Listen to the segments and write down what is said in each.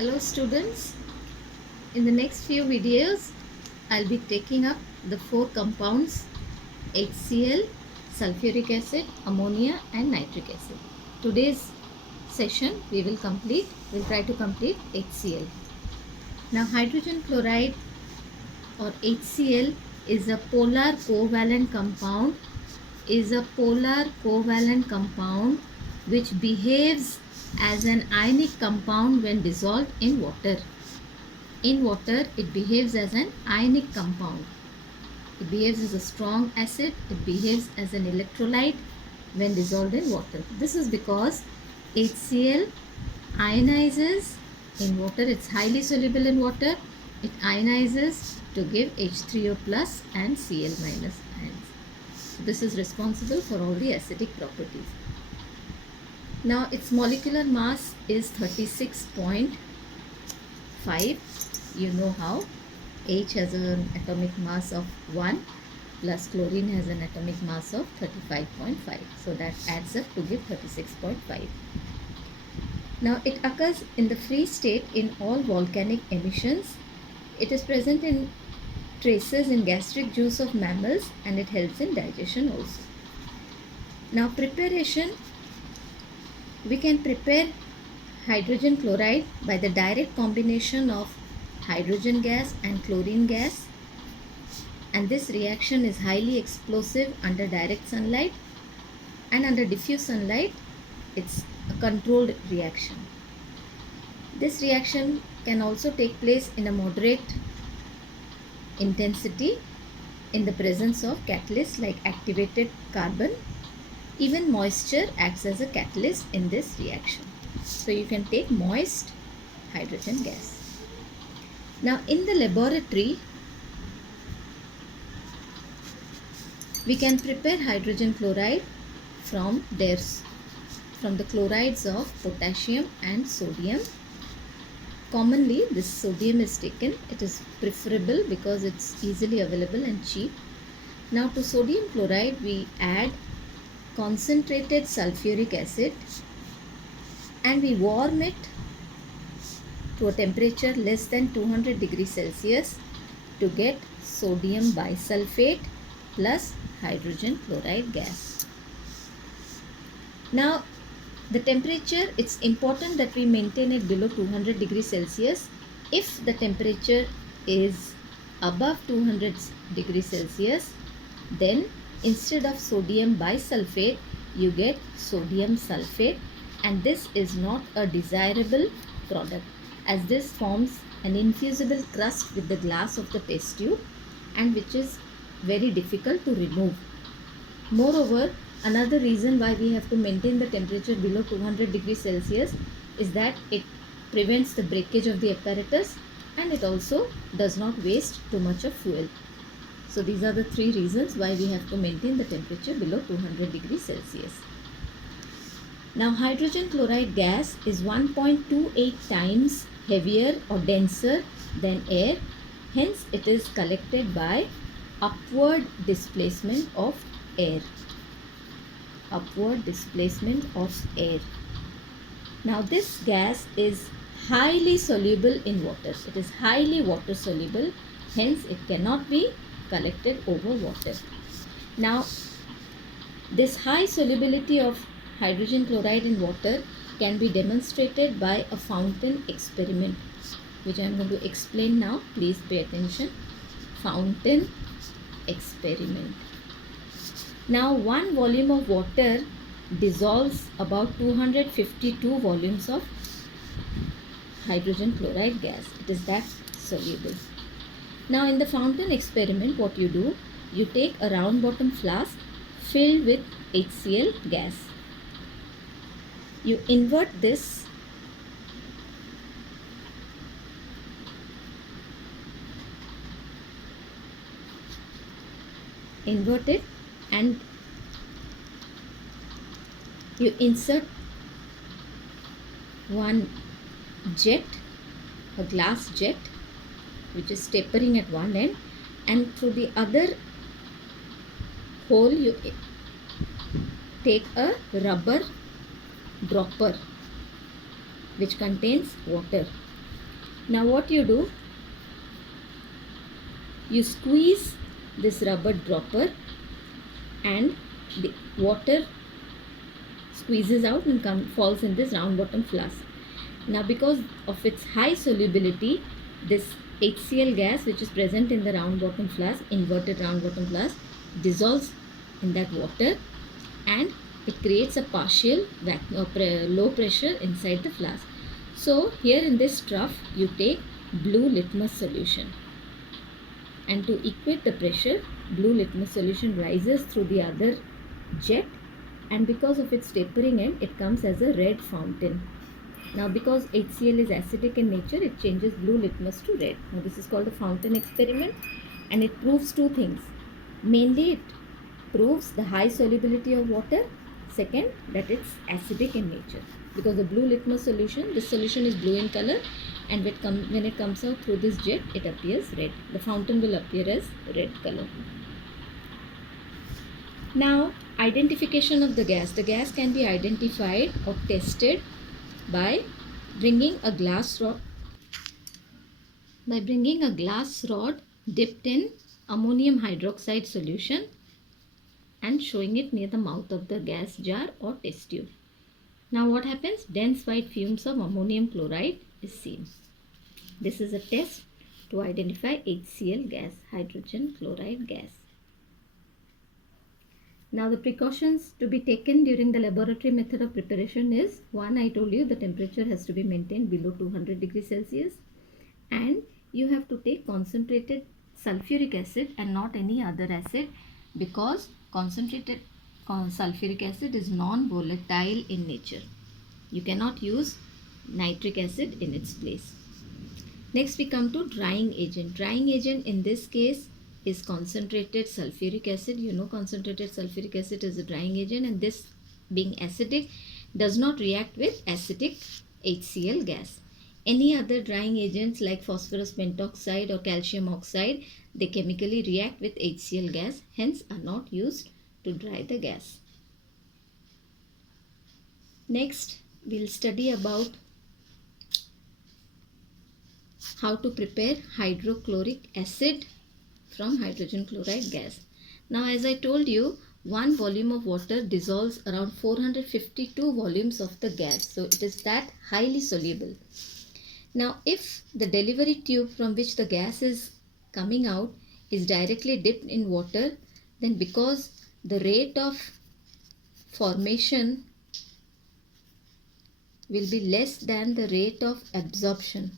Hello students, in the next few videos I'll be taking up the four compounds HCl, sulfuric acid, ammonia and nitric acid. Today's session we'll try to complete HCl. Now hydrogen chloride or HCl is a polar covalent compound which behaves as an ionic compound when dissolved in water. In water, it behaves as an ionic compound. It behaves as a strong acid. It behaves as an electrolyte when dissolved in water. This is because HCl ionizes in water. It's highly soluble in water. It ionizes to give H3O plus and Cl minus ions. So this is responsible for all the acidic properties. Now its molecular mass is 36.5. You know how. H has an atomic mass of 1 plus chlorine has an atomic mass of 35.5. So that adds up to give 36.5. Now it occurs in the free state in all volcanic emissions. It is present in traces in gastric juice of mammals and it helps in digestion also. Now preparation. We can prepare hydrogen chloride by the direct combination of hydrogen gas and chlorine gas, and this reaction is highly explosive under direct sunlight, and under diffuse sunlight it's a controlled reaction. This reaction can also take place in a moderate intensity in the presence of catalysts like activated carbon. Even moisture acts as a catalyst in this reaction. So you can take moist hydrogen gas. Now in the laboratory, we can prepare hydrogen chloride from the chlorides of potassium and sodium. Commonly this sodium is taken. It is preferable because it's easily available and cheap. Now to sodium chloride we add concentrated sulfuric acid and we warm it to a temperature less than 200 degrees Celsius to get sodium bisulfate plus hydrogen chloride gas. Now the temperature, it's important that we maintain it below 200 degrees Celsius. If the temperature is above 200 degrees Celsius, then instead of sodium bisulfate you get sodium sulfate, and this is not a desirable product as this forms an infusible crust with the glass of the test tube and which is very difficult to remove. Moreover, another reason why we have to maintain the temperature below 200 degrees Celsius is that it prevents the breakage of the apparatus and it also does not waste too much of fuel. So these are the three reasons why we have to maintain the temperature below 200 degrees Celsius. Now hydrogen chloride gas is 1.28 times heavier or denser than air. Hence it is collected by upward displacement of air. Upward displacement of air. Now this gas is highly soluble in water. It is highly water soluble. Hence it cannot be collected over water. Now this high solubility of hydrogen chloride in water can be demonstrated by a fountain experiment which I am going to explain now. Please pay attention. Fountain experiment. Now 1 volume of water dissolves about 252 volumes of hydrogen chloride gas. It is that soluble. Now in the fountain experiment what you do, you take a round bottom flask filled with HCl gas. You invert this and you insert one jet, a glass jet which is tapering at one end, and through the other hole you take a rubber dropper which contains water. Now what you do, you squeeze this rubber dropper and the water squeezes out and falls in this round bottom flask. Now because of its high solubility, this HCl gas which is present in the round bottom flask, inverted round bottom flask, dissolves in that water and it creates a partial low pressure inside the flask. So here in this trough you take blue litmus solution, and to equate the pressure, blue litmus solution rises through the other jet, and because of its tapering end it comes as a red fountain. Now because HCl is acidic in nature, it changes blue litmus to red. Now this is called a fountain experiment, and it proves two things. Mainly it proves the high solubility of water. Second, that it's acidic in nature. Because the blue litmus solution, this solution is blue in color, and when it comes out through this jet, it appears red. The fountain will appear as red color. Now, identification of the gas. The gas can be identified or tested by bringing a glass rod dipped in ammonium hydroxide solution and showing it near the mouth of the gas jar or test tube. Now what happens? Dense white fumes of ammonium chloride is seen. This is a test to identify HCl gas, hydrogen chloride gas. Now the precautions to be taken during the laboratory method of preparation is, one, I told you the temperature has to be maintained below 200 degrees Celsius, and you have to take concentrated sulfuric acid and not any other acid, because concentrated sulfuric acid is non-volatile in nature. You cannot use nitric acid in its place. Next we come to drying agent. Drying agent in this case is concentrated sulfuric acid. You know concentrated sulfuric acid is a drying agent, and this being acidic does not react with acidic HCl gas. Any other drying agents like phosphorus pentoxide or calcium oxide, they chemically react with HCl gas, hence are not used to dry the gas. Next we'll study about how to prepare hydrochloric acid from hydrogen chloride gas. Now as I told you, 1 volume of water dissolves around 452 volumes of the gas. So it is that highly soluble. Now if the delivery tube from which the gas is coming out is directly dipped in water, then because the rate of formation will be less than the rate of absorption.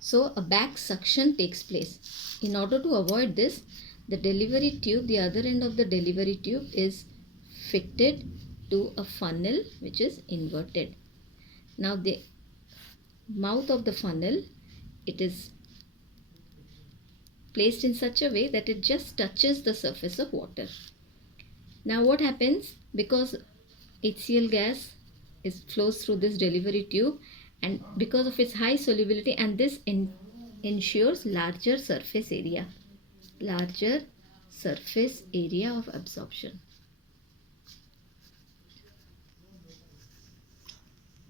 So a back suction takes place. In order to avoid this, the delivery tube, the other end of the delivery tube is fitted to a funnel which is inverted. Now the mouth of the funnel, it is placed in such a way that it just touches the surface of water. Now what happens, because HCl gas flows through this delivery tube, and because of its high solubility, and this ensures larger surface area of absorption.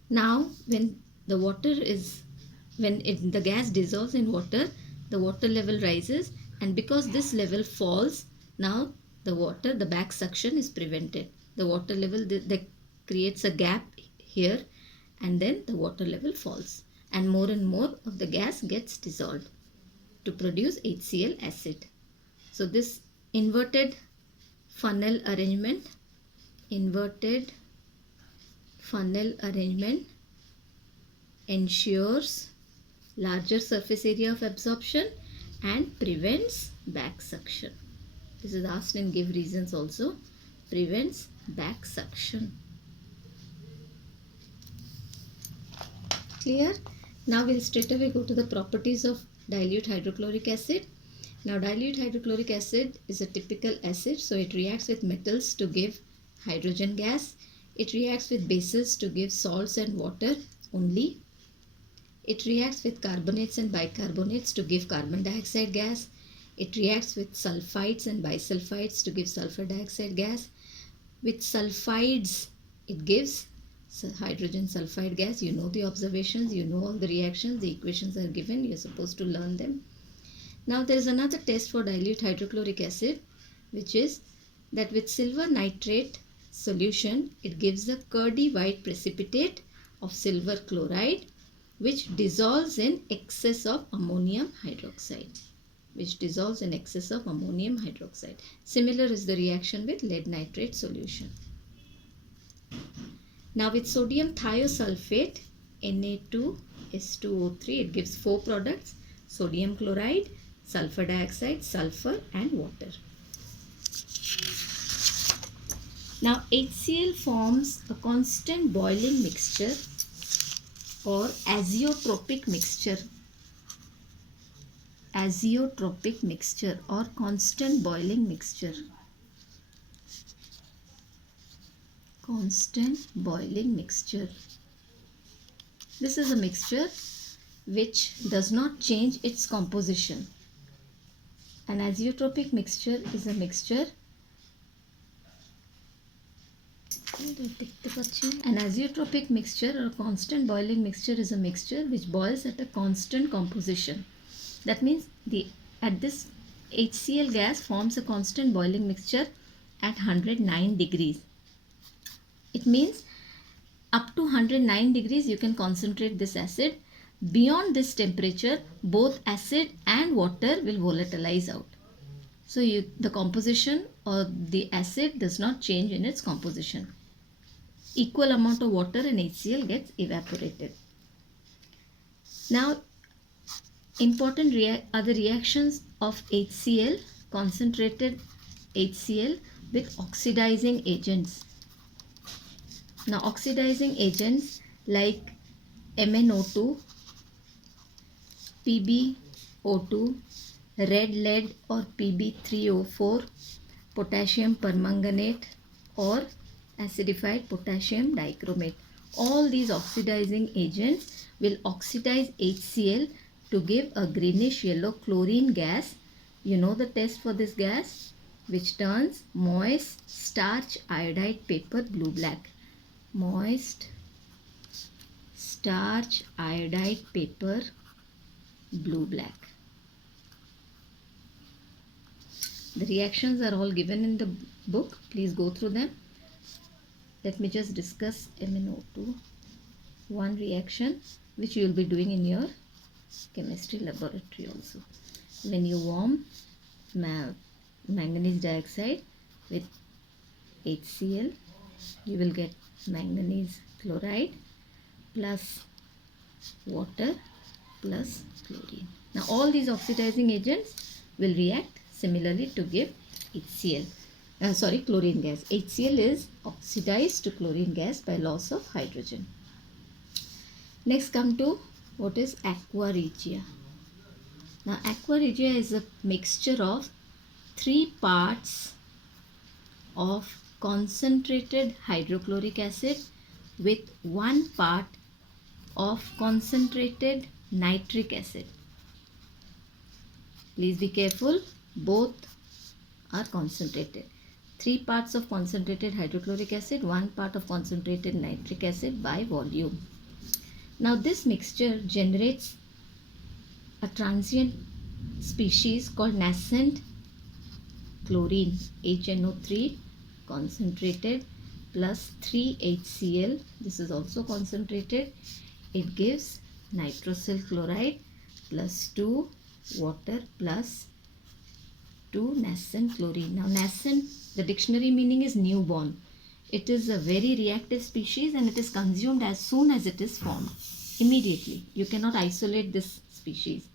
Now when the gas dissolves in water, the water level rises, and because this level falls, now the back suction is prevented. The water level that creates a gap here, and then the water level falls, and more of the gas gets dissolved to produce HCl acid. So this inverted funnel arrangement ensures larger surface area of absorption and prevents back suction. This is asked in give reasons also. Prevents back suction. Clear? Now we'll straight away go to the properties of dilute hydrochloric acid. Now dilute hydrochloric acid is a typical acid, so it reacts with metals to give hydrogen gas. It reacts with bases to give salts and water only. It reacts with carbonates and bicarbonates to give carbon dioxide gas. It reacts with sulfides and bisulfides to give sulfur dioxide gas. With sulfides, it gives hydrogen sulfide gas. You know the observations, you know all the reactions, the equations are given, you're supposed to learn them. Now there is another test for dilute hydrochloric acid, which is that with silver nitrate solution, it gives a curdy white precipitate of silver chloride, which dissolves in excess of ammonium hydroxide. Similar is the reaction with lead nitrate solution. Now with sodium thiosulfate, Na2S2O3, it gives 4 products: sodium chloride, sulfur dioxide, sulfur and water. Now HCl forms a constant boiling mixture or azeotropic mixture or constant boiling mixture. This is a mixture which does not change its composition. An azeotropic mixture is a mixture or a constant boiling mixture is a mixture which boils at a constant composition. That means at this HCl gas forms a constant boiling mixture at 109 degrees. It means up to 109 degrees you can concentrate this acid. Beyond this temperature, both acid and water will volatilize out. So the composition or the acid does not change in its composition. Equal amount of water and HCl gets evaporated. Now, important are the reactions of HCl, concentrated HCl with oxidizing agents. Now, oxidizing agents like MnO2, PbO2, red lead or Pb3O4, potassium permanganate or acidified potassium dichromate. All these oxidizing agents will oxidize HCl to give a greenish yellow chlorine gas. You know the test for this gas, which turns moist starch iodide paper blue-black. Moist starch iodide paper blue-black. The reactions are all given in the book. Please go through them. Let me just discuss MnO2. One reaction which you will be doing in your chemistry laboratory also. When you warm manganese dioxide with HCl, you will get manganese chloride plus water plus chlorine. Now all these oxidizing agents will react similarly to give HCl. Chlorine gas. HCl is oxidized to chlorine gas by loss of hydrogen. Next come to what is aqua regia. Now aqua regia is a mixture of 3 parts of concentrated hydrochloric acid with 1 part of concentrated nitric acid. Please be careful, both are concentrated. 3 parts of concentrated hydrochloric acid, 1 part of concentrated nitric acid by volume. Now this mixture generates a transient species called nascent chlorine, HNO3 concentrated plus 3 HCl. This is also concentrated. It gives nitrosyl chloride plus 2 water plus 2 nascent chlorine. Now nascent, the dictionary meaning is newborn. It is a very reactive species and it is consumed as soon as it is formed. Immediately. You cannot isolate this species.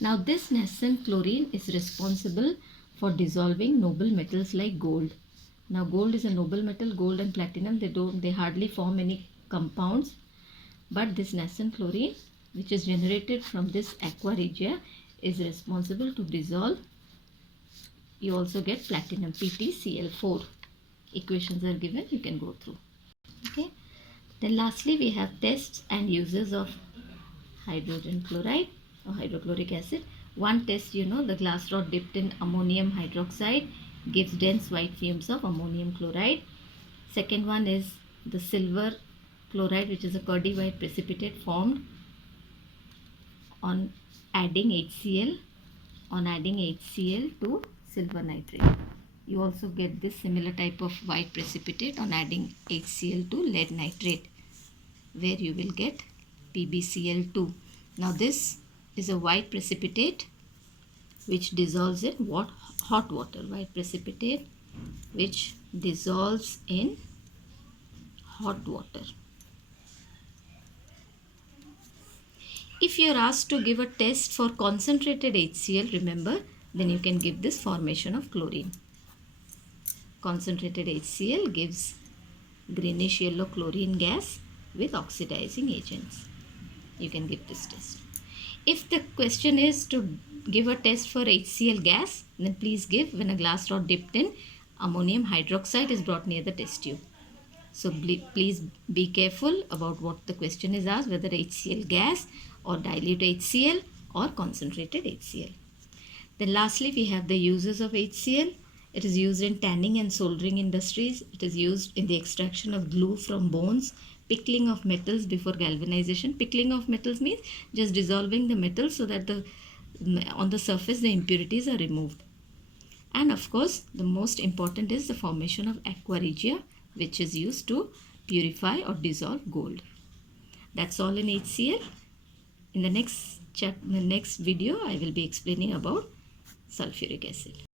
Now this nascent chlorine is responsible for dissolving noble metals like gold. Now gold is a noble metal, gold and platinum, they hardly form any compounds. But this nascent chlorine, which is generated from this aqua regia, is responsible to dissolve. You also get platinum, PtCl4. Equations are given, you can go through. Okay. Then lastly we have tests and uses of hydrogen chloride or hydrochloric acid. One test, the glass rod dipped in ammonium hydroxide gives dense white fumes of ammonium chloride. Second one is the silver chloride, which is a curdy white precipitate formed on adding HCl to silver nitrate. You also get this similar type of white precipitate on adding HCl to lead nitrate, where you will get PbCl2. Now this is a white precipitate which dissolves in hot water. White precipitate which dissolves in hot water. If you are asked to give a test for concentrated HCl, remember, then you can give this formation of chlorine. Concentrated HCl gives greenish yellow chlorine gas with oxidizing agents. You can give this test. If the question is to give a test for HCl gas, then please give when a glass rod dipped in ammonium hydroxide is brought near the test tube. So please be careful about what the question is asked, whether HCl gas or dilute HCl or concentrated HCl. Then lastly, we have the uses of HCl. It is used in tanning and soldering industries. It is used in the extraction of glue from bones, pickling of metals before galvanization. Pickling of metals means just dissolving the metal so that on the surface the impurities are removed. And of course, the most important is the formation of aqua regia, which is used to purify or dissolve gold. That's all in HCl. In the next video, I will be explaining about sulfuric acid.